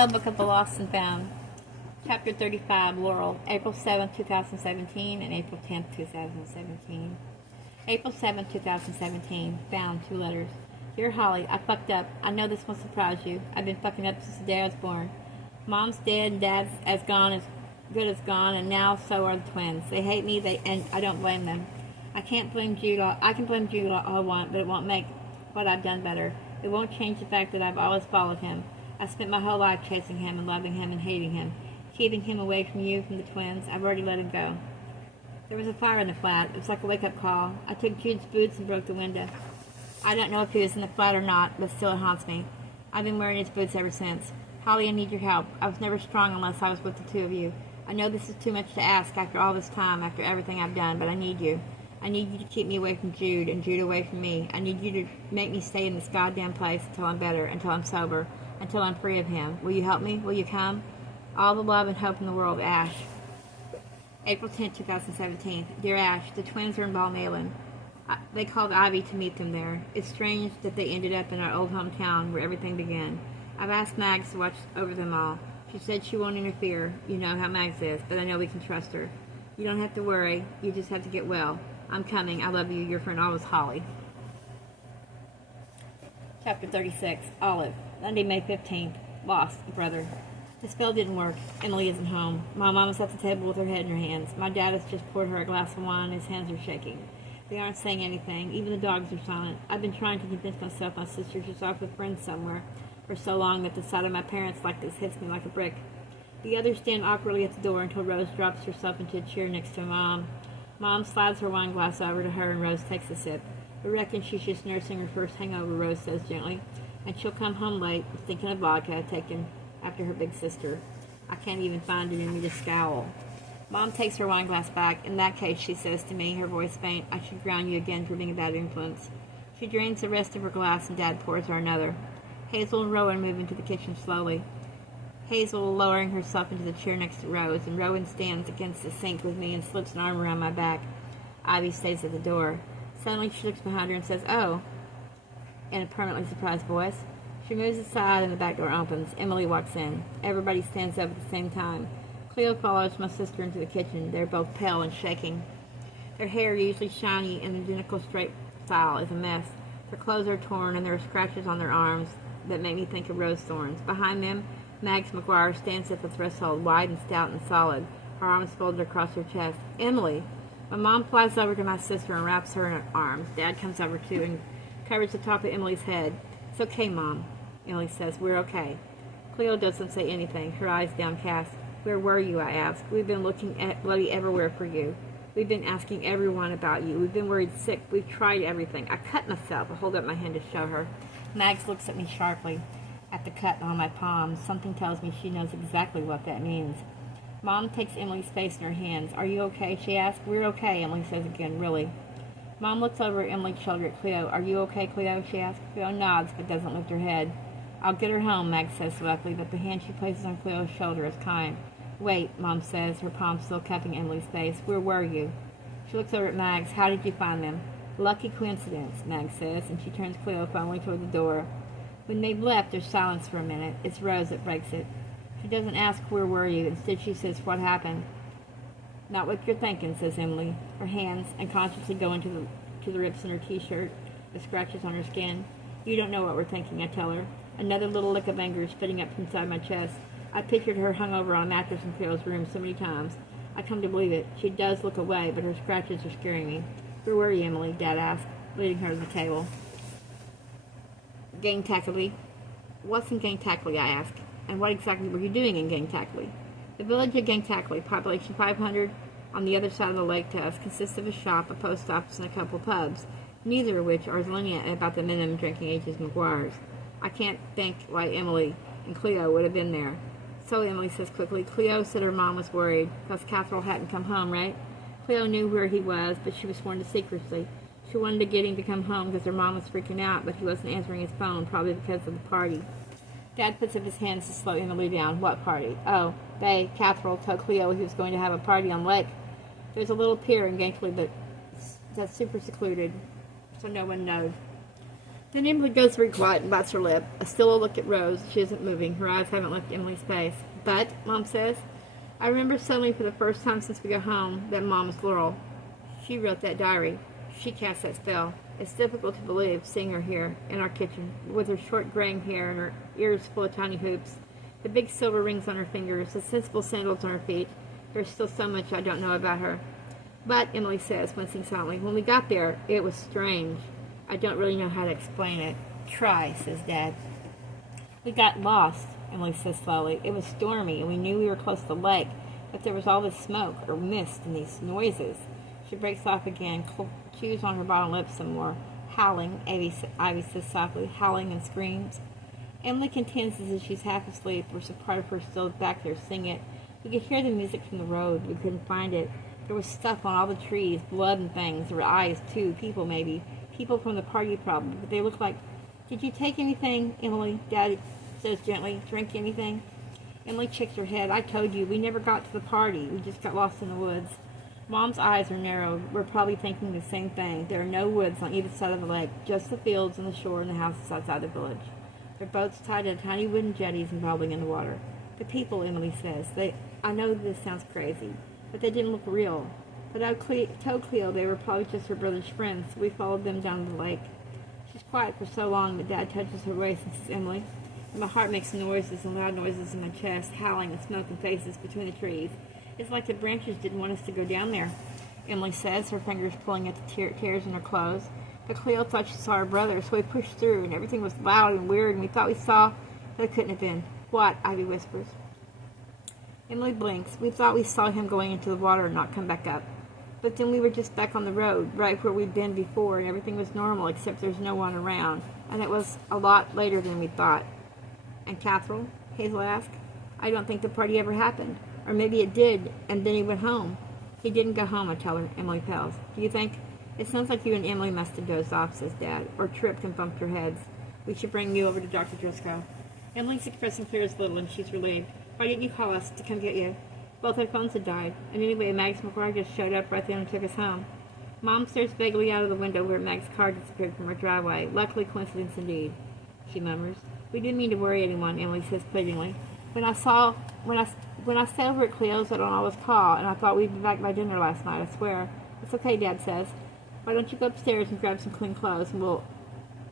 Spellbook of the Lost and Found, Chapter 35, Laurel, April 7th, 2017, and April 10th, 2017. April 7th, 2017, found 2 letters. Dear Holly, I fucked up. I know this won't surprise you. I've been fucking up since the day I was born. Mom's dead and Dad's as good as gone, and now so are the twins. They hate me, and I don't blame them. I can blame Jude all I want, but it won't make what I've done better. It won't change the fact that I've always followed him. I spent my whole life chasing him and loving him and hating him, keeping him away from you, from the twins. I've already let him go. There was a fire in the flat. It was like a wake-up call. I took Jude's boots and broke the window. I don't know if he was in the flat or not, but still it haunts me. I've been wearing his boots ever since. Holly, I need your help. I was never strong unless I was with the 2 of you. I know this is too much to ask after all this time, after everything I've done, but I need you. I need you to keep me away from Jude and Jude away from me. I need you to make me stay in this goddamn place until I'm better, until I'm sober, until I'm free of him. Will you help me? Will you come? All the love and hope in the world, Ash. April 10th, 2017. Dear Ash, the twins are in Balmain. They called Ivy to meet them there. It's strange that they ended up in our old hometown where everything began. I've asked Mags to watch over them all. She said she won't interfere. You know how Mags is, but I know we can trust her. You don't have to worry. You just have to get well. I'm coming. I love you. Your friend always, Holly. Chapter 36, Olive. Monday, May 15th. Lost, brother. The spell didn't work. Emily isn't home. My mom is at the table with her head in her hands. My dad has just poured her a glass of wine. His hands are shaking. They aren't saying anything. Even the dogs are silent. I've been trying to convince myself my sister's just off with friends somewhere for so long that the sight of my parents like this hits me like a brick. The others stand awkwardly at the door until Rose drops herself into a chair next to Mom. Mom slides her wine glass over to her and Rose takes a sip. I reckon she's just nursing her first hangover, Rose says gently, and she'll come home late thinking of vodka taken after her big sister. I can't even find it in me to scowl. Mom takes her wine glass back. In that case, she says to me, her voice faint, I should ground you again for being a bad influence. She drains the rest of her glass and Dad pours her another. Hazel and Rowan move into the kitchen slowly. Hazel lowering herself into the chair next to Rose, and Rowan stands against the sink with me and slips an arm around my back. Ivy stays at the door. Suddenly she looks behind her and says, "Oh," in a permanently surprised voice. She moves aside and the back door opens. Emily walks in. Everybody stands up at the same time. Cleo follows my sister into the kitchen. They're both pale and shaking. Their hair, usually shiny and identical straight style, is a mess. Their clothes are torn and there are scratches on their arms that make me think of rose thorns. Behind them, Mags McGuire stands at the threshold, wide and stout and solid, her arms folded across her chest. "Emily!" My mom flies over to my sister and wraps her in her arms. Dad comes over too and covers the top of Emily's head. "It's okay, Mom," Emily says. "We're okay." Cleo doesn't say anything, her eyes downcast. "Where were you?" I ask. "We've been looking at bloody everywhere for you. We've been asking everyone about you. We've been worried sick. We've tried everything. I cut myself." I hold up my hand to show her. Mags looks at me sharply, at the cut on my palm. Something tells me she knows exactly what that means. Mom takes Emily's face in her hands. "Are you okay?" she asks. "We're okay," Emily says again. "Really?" Mom looks over Emily's shoulder at Cleo. "Are you okay, Cleo?" she asks. Cleo nods, but doesn't lift her head. "I'll get her home," Mags says softly, but the hand she places on Cleo's shoulder is kind. "Wait," Mom says, her palm still cupping Emily's face. "Where were you?" She looks over at Mags. "How did you find them?" "Lucky coincidence," Mags says, and she turns Cleo finally toward the door. When they've left, there's silence for a minute. It's Rose that breaks it. She doesn't ask, "Where were you?" Instead, she says, "What happened?" "Not what you're thinking," says Emily. Her hands unconsciously go into the rips in her T-shirt, the scratches on her skin. "You don't know what we're thinking," I tell her. Another little lick of anger is spitting up inside my chest. I pictured her hung over on a mattress in Cleo's room so many times. I come to believe it. She does look away, but her scratches are scaring me. "Where were you, Emily?" Dad asked, leading her to the table. Gangtackley. "What's in Gangtackley?" I ask. "And what exactly were you doing in Gangtackley?" The village of Gangtackley, population 500, on the other side of the lake to us, consists of a shop, a post office, and a couple of pubs, neither of which are as lenient about the minimum drinking age as McGuire's. I can't think why Emily and Cleo would have been there. "So," Emily says quickly, "Cleo said her mom was worried, because Catherall hadn't come home, right?" Cleo knew where he was, but she was sworn to secrecy. She wanted to get him to come home because her mom was freaking out, but he wasn't answering his phone, probably because of the party. Dad puts up his hands to slow Emily down. "What party?" "Oh, Catherall told Cleo he was going to have a party on lake. There's a little pier in Gangtackley that's super secluded, so no one knows." Then Emily goes very quiet and bites her lip. A still look at Rose. She isn't moving. Her eyes haven't left Emily's face. But, Mom says, I remember suddenly for the first time since we got home that Mom is Laurel. She wrote that diary. She cast that spell. It's difficult to believe, seeing her here, in our kitchen, with her short graying hair and her ears full of tiny hoops, the big silver rings on her fingers, the sensible sandals on her feet. There's still so much I don't know about her. But, Emily says, wincing silently, when we got there, it was strange. I don't really know how to explain it. Try, says Dad. We got lost, Emily says slowly. It was stormy, and we knew we were close to the lake, but there was all this smoke, or mist, and these noises. She breaks off again, chews on her bottom lip some more, howling, Ivy says softly, howling and screams. Emily contends as if she's half asleep, or some part of her still back there singing it. We could hear the music from the road. We couldn't find it. There was stuff on all the trees, blood and things. There were eyes, too, people maybe. People from the party probably, but they looked like... Did you take anything, Emily? Daddy says gently. Drink anything? Emily shakes her head. I told you, we never got to the party. We just got lost in the woods. Mom's eyes are narrowed. We're probably thinking the same thing. There are no woods on either side of the lake, just the fields and the shore and the houses outside the village. Their boats tied to tiny wooden jetties and bobbing in the water. The people, Emily says, I know this sounds crazy, but they didn't look real. But I told Cleo they were probably just her brother's friends, so we followed them down the lake. She's quiet for so long that Dad touches her waist and says, Emily, and my heart makes noises and loud noises in my chest, howling and smoking faces between the trees. It's like the branches didn't want us to go down there, Emily says, her fingers pulling at the tears in her clothes. But Cleo thought she saw her brother, so we pushed through, and everything was loud and weird, and we thought we saw, but it couldn't have been. What? Ivy whispers. Emily blinks. We thought we saw him going into the water and not come back up. But then we were just back on the road, right where we'd been before, and everything was normal except there's no one around. And it was a lot later than we thought. And Catherine? Hazel asked. I don't think the party ever happened. Or maybe it did, and then he went home. He didn't go home, I tell her. Emily tells. Do you think? It sounds like you and Emily must have dozed off, says Dad, or tripped and bumped your heads. We should bring you over to Dr. Driscoll. Emily's expressing fear as little, and she's relieved. Why didn't you call us to come get you? Both our phones had died, and anyway, Mag's McGuire just showed up right then and took us home. Mom stares vaguely out of the window where Mag's car disappeared from her driveway. Luckily, coincidence indeed, she murmurs. We didn't mean to worry anyone, Emily says pleadingly. When I stayed over at Cleo's, I don't always call, and I thought we'd be back by dinner last night, I swear. It's okay, Dad says. Why don't you go upstairs and grab some clean clothes, and we'll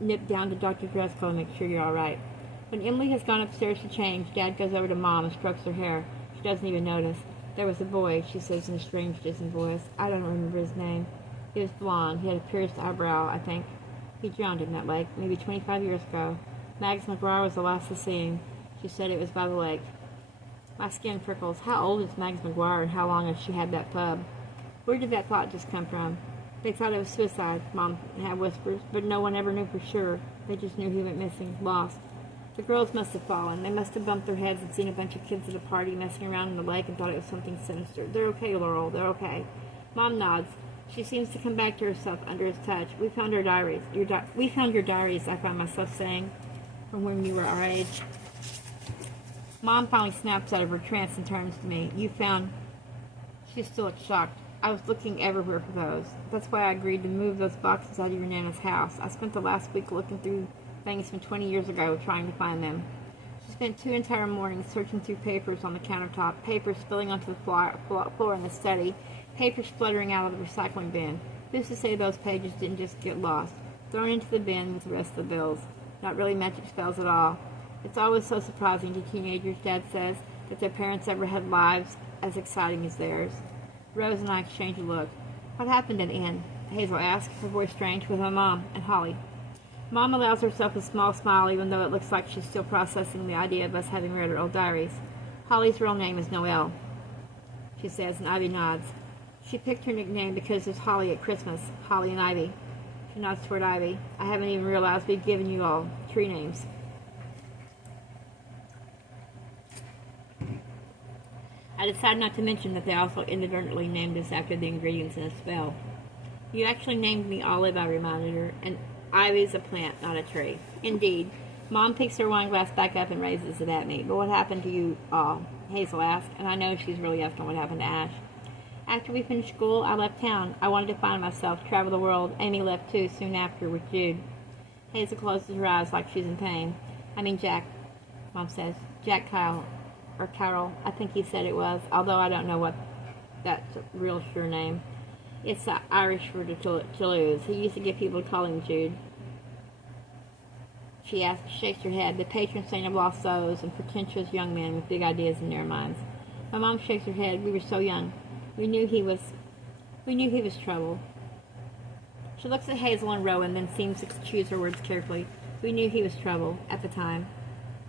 nip down to Dr. Driscoll and make sure you're all right. When Emily has gone upstairs to change, Dad goes over to Mom and strokes her hair. She doesn't even notice. There was a boy, she says in a strange, distant voice. I don't remember his name. He was blonde. He had a pierced eyebrow, I think. He drowned in that lake, maybe 25 years ago. Mags McGuire was the last to see him. She said it was by the lake. My skin prickles. How old is Mags McGuire, and how long has she had that pub? Where did that thought just come from? They thought it was suicide, Mom had whispers, but no one ever knew for sure. They just knew he went missing, lost. The girls must have fallen. They must have bumped their heads and seen a bunch of kids at a party messing around in the lake and thought it was something sinister. They're okay, Laurel. They're okay. Mom nods. She seems to come back to herself under his touch. We found our diaries. We found your diaries, I find myself saying, from when you were our age. Mom finally snaps out of her trance and turns to me. You found... She still looks shocked. I was looking everywhere for those. That's why I agreed to move those boxes out of your Nana's house. I spent the last week looking through things from 20 years ago trying to find them. She spent 2 entire mornings searching through papers on the countertop, papers spilling onto the floor in the study, papers fluttering out of the recycling bin. Who's to say those pages didn't just get lost, thrown into the bin with the rest of the bills? Not really magic spells at all. It's always so surprising to teenagers, Dad says, that their parents ever had lives as exciting as theirs. Rose and I exchange a look. What happened at the end? Hazel asked, her voice strange, with my mom and Holly. Mom allows herself a small smile, even though it looks like she's still processing the idea of us having read her old diaries. Holly's real name is Noelle, she says, and Ivy nods. She picked her nickname because there's Holly at Christmas, Holly and Ivy. She nods toward Ivy. I haven't even realized we've given you all 3 names. I decided not to mention that they also inadvertently named us after the ingredients in a spell. You actually named me Olive, I reminded her, and Ivy's a plant, not a tree. Indeed. Mom picks her wine glass back up and raises it at me. But what happened to you all? Hazel asked, and I know she's really asking what happened to Ash. After we finished school, I left town. I wanted to find myself, travel the world. Amy left too, soon after, with Jude. Hazel closes her eyes like she's in pain. I mean Jack, Mom says. Jack Kyle, or Carroll, I think he said it was, although I don't know what that's a real sure name. It's Irish for to lose. He used to get people to call him Jude. She shakes her head. The patron saint of lost souls and pretentious young men with big ideas in their minds. My mom shakes her head. We were so young. We knew he was trouble. She looks at Hazel and Rowan, then seems to choose her words carefully. We knew he was trouble at the time.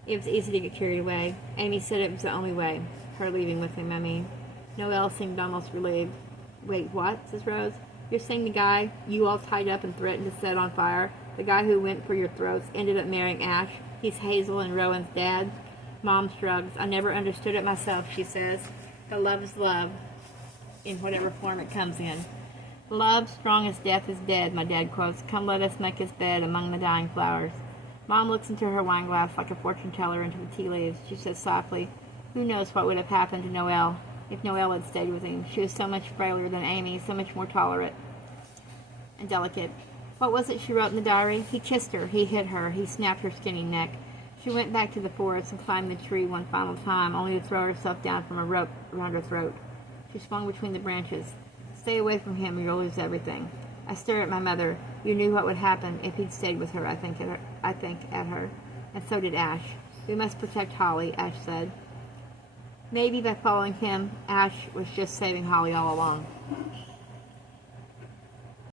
It was easy to get carried away. Amy said it was the only way. Her leaving with him, I mean. Noelle seemed almost relieved. Wait, what? Says Rose. You're saying the guy you all tied up and threatened to set on fire, the guy who went for your throats, ended up marrying Ash? He's Hazel and Rowan's dad? Mom shrugs. I never understood it myself, she says. But love is love, in whatever form it comes in. Love, strong as death, is dead, my dad quotes. Come let us make his bed among the dying flowers. Mom looks into her wine glass like a fortune teller into the tea leaves. She says softly, who knows what would have happened to Noelle if Noelle had stayed with him. She was so much frailer than Amy, so much more tolerant and delicate. What was it she wrote in the diary? He kissed her, he hit her, he snapped her skinny neck. She went back to the forest and climbed the tree one final time, only to throw herself down from a rope around her throat. She swung between the branches. Stay away from him or you'll lose everything. I stare at my mother. You knew what would happen if he'd stayed with her, I think at her. And so did Ash. We must protect Holly, Ash said. Maybe by following him, Ash was just saving Holly all along.